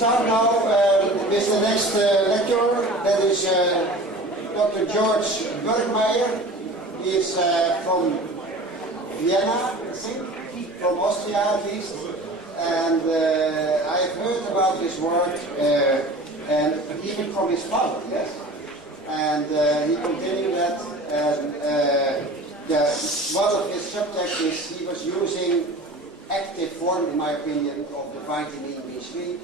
start now with the next lecturer. That is Dr. George Birkmayer. He is from Vienna, I think, from Austria at least. And I have heard about his work, and even from his father, yes. And he continued that. And one of his subjects is he was using active form, in my opinion, of the vitamin B3,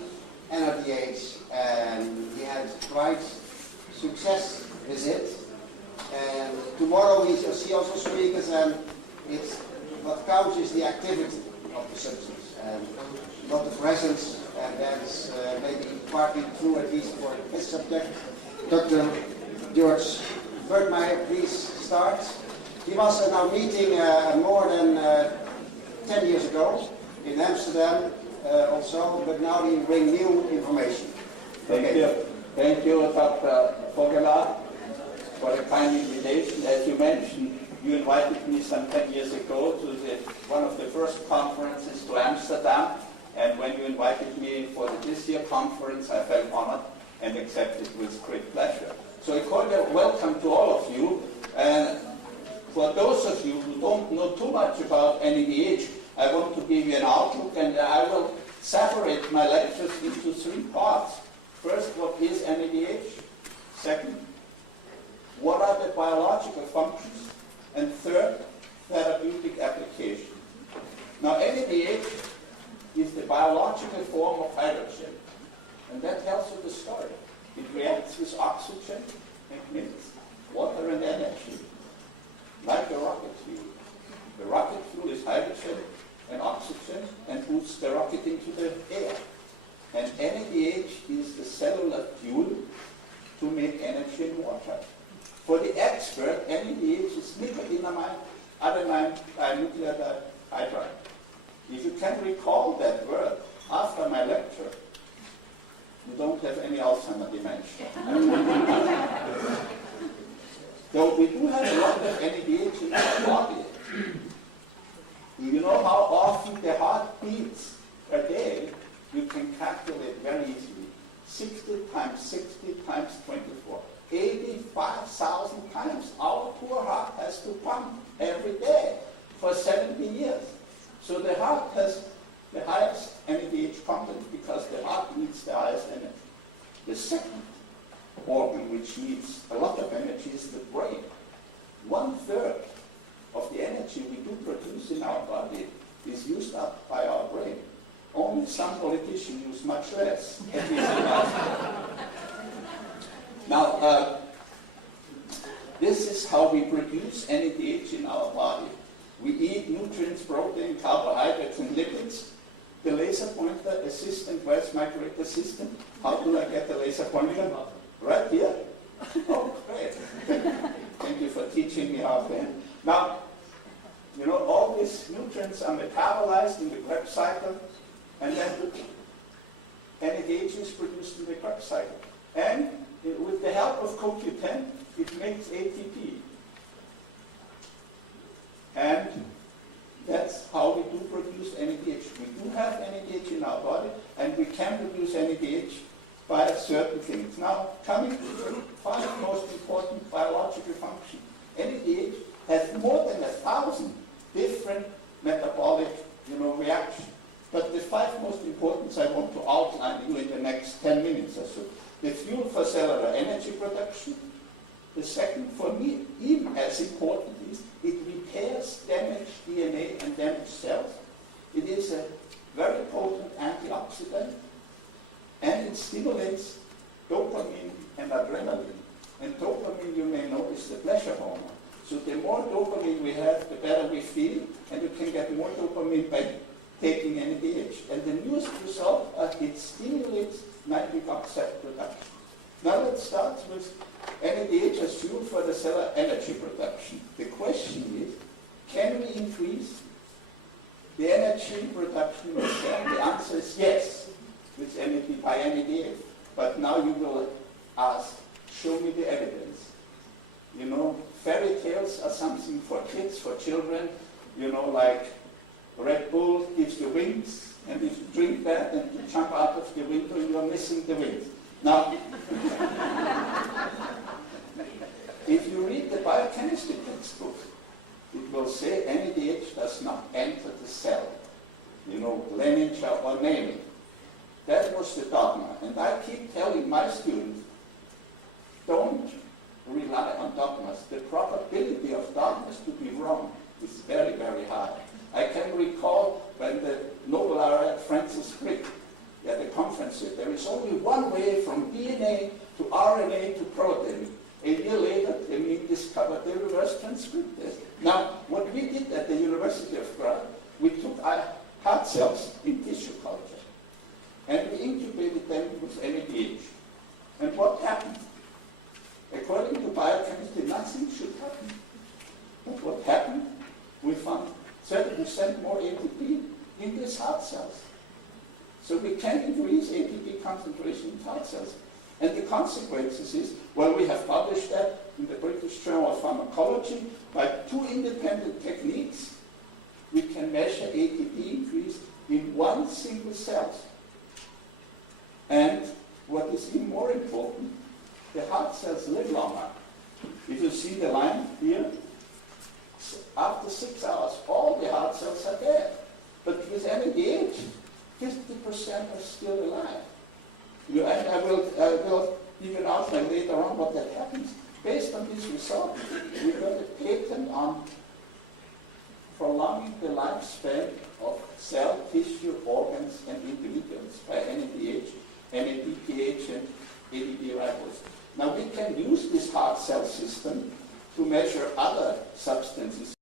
NADH, and he had quite success with it. And tomorrow we shall see also speakers, and it's what counts is the activity of the substance, and not the presence, and that's maybe partly true, at least for his subject. Dr. George Birkmayer, please start. He was at our meeting more than 10 years ago in Amsterdam also, but now he brings new information. Thank you. Thank you, Dr. Vogelaar, for the kind invitation. As you mentioned, you invited me some 10 years ago to one of the first conferences to Amsterdam, and when you invited me for this year conference, I felt honored and accepted with great pleasure. So a cordial welcome to all of you. And for those of you who don't know too much about NADH, I want to give you an outlook, and I will separate my lectures into 3 parts. First, what is NADH? Second, what are the biological functions? And third, therapeutic application. Now, NADH is the biological form of hydrogen, and that tells you the story. It reacts with oxygen and emits water and energy, like a rocket fuel. The rocket fuel is hydrogen and oxygen and boosts the rocket into the air. And NADH is the cellular fuel to make energy in water. For the expert, NADH is nicotinamide adenine dinucleotide hydride. If you can recall that word after my lecture, you don't have any Alzheimer's dementia. So we do have a lot of NADH in our body. You know how often the heart beats per day? You can calculate very easily. 60 times 60 times 24. 85,000 times our poor heart has to pump every day for 70 years. So the heart has the highest NADH content because the heart needs the highest energy. The second organ which needs a lot of energy is the brain. 1/3 of the energy we do produce in our body is used up by our brain. Only some politicians use much less. Now, this is how we produce NADH in our body. We eat nutrients, protein, carbohydrates, and lipids. The laser pointer assistant, where's my great assistant? How do I get the laser pointer? Right here? Oh, great. Thank you for teaching me how to. Now, you know, all these nutrients are metabolized in the Krebs cycle, and then NADH is produced in the Krebs cycle. And with the help of CoQ10, it makes ATP. And that's how we do produce NADH. We do have NADH in our body, and we can produce NADH by certain things. Now, coming to the 5 most important biological functions. NADH has more than 1,000 different metabolic, reactions. But the 5 most important I want to outline you in the next 10 minutes or so. The fuel for cellular energy production. The second, for me, even as important, is it repairs damaged DNA and damaged cells. It is a very potent antioxidant, and it stimulates dopamine and adrenaline. And dopamine, you may know, is the pleasure hormone. So the more dopamine we have, the better we feel, and you can get more dopamine by taking NADH. And the newest result, it stimulates nitric oxide production. Now let's start with NADH as fuel for the cellular energy production. The question is, can we increase the energy production in the cell? The answer is yes, with by NADH. But now you will ask, show me the evidence. Fairy tales are something for kids, for children, like Red Bull gives you wings, and if you drink that and you jump out of the window, you are missing the wings. Now, if you read the biochemistry textbook, it will say NADH does not enter the cell. You know, lineage or naming. That was the dogma. And I keep telling my students, don't rely on dogmas. The probability of dogmas to be wrong is very, very high. I can recall when the Nobel laureate Francis Crick at a conference said, there is only one way from DNA to RNA to protein. A year later, they discovered the reverse transcriptase. Now, what we did at the University of Graz, we took heart cells in tissue culture, and we incubated them with NADH. And what happened? According to biochemistry, nothing should happen. But what happened? We found 30% more ATP in these heart cells. So we can increase ATP concentration in heart cells. And the consequences is, well, we have published that in the British Journal of Pharmacology. By 2 independent techniques, we can measure ATP increase in one single cell. And what is even more important, the heart cells live longer. If you see the line here, after 6 hours, all the heart cells are dead. But with NADH, 50% are still alive. And I will even outline later on what that happens. Based on this result, we got a patent on prolonging the lifespan of cell, tissue, organs, and individuals by NADH, NADPH, and ADP ribose. Now we can use this heart cell system to measure other substances